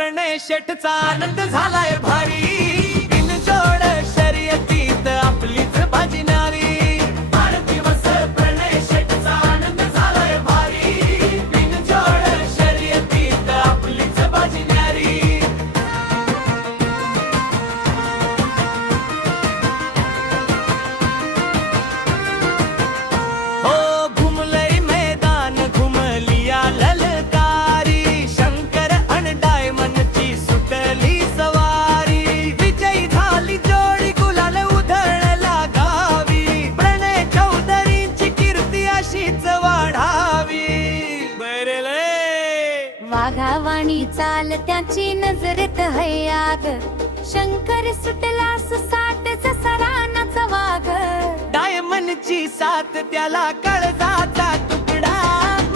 प्रणय शेठचा आनंद झालाय भारी, बिनजोड शर्यतीत आपलीच बाजी न्यारी. वाढदिवस प्रणय शेठचा आनंद झालाय भारी, बिनजोड शर्यतीत आपलीच बाजी न्यारी. हो घुमलय मैदान घुमलिया ललकारी, शंकर अन डायमंडची सुटली सवारी. विजयी झाली जोडी गुलाल उधळला गावी, प्रणय चौधरींची कीर्ती अशीच वाढावी. बरले वाघावाणी चाल त्याची नजरेत हयाग, शंकर सुटला सुसाट जसा रानाचा वाघ. डायमंडची साथ त्याला काळजाचा तुकडा,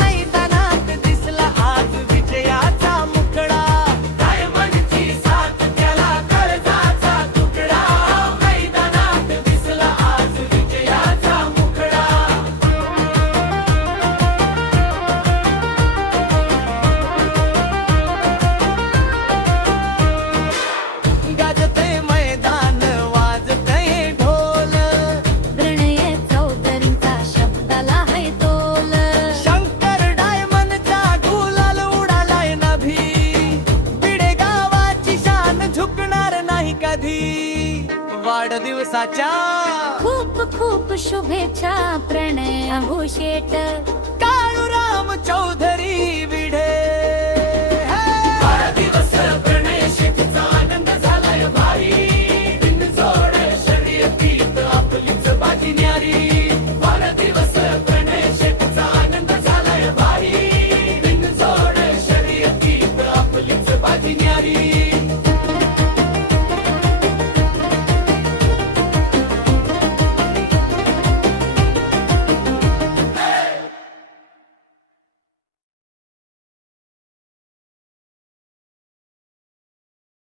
मैदानात दिसला आज विजयाचा मुकडा. डायमंडची साथ त्याला काळजाचा तुकडा, मैदानात दिसला आज विजयाचा मुकडा. गाजते मैदान वाजते ढोल, प्रणय चौधरींचा शब्दाला है तोल. शंकर डायमंडचा गुलाल उडालाय नभी, बिडे गावाची शान झुकणार नाही कधी. वाढदिवसाच्या खूप खूप शुभेच्छा प्रणय अभूषेट. काळूराम चौधरी विढे. वाढदिवस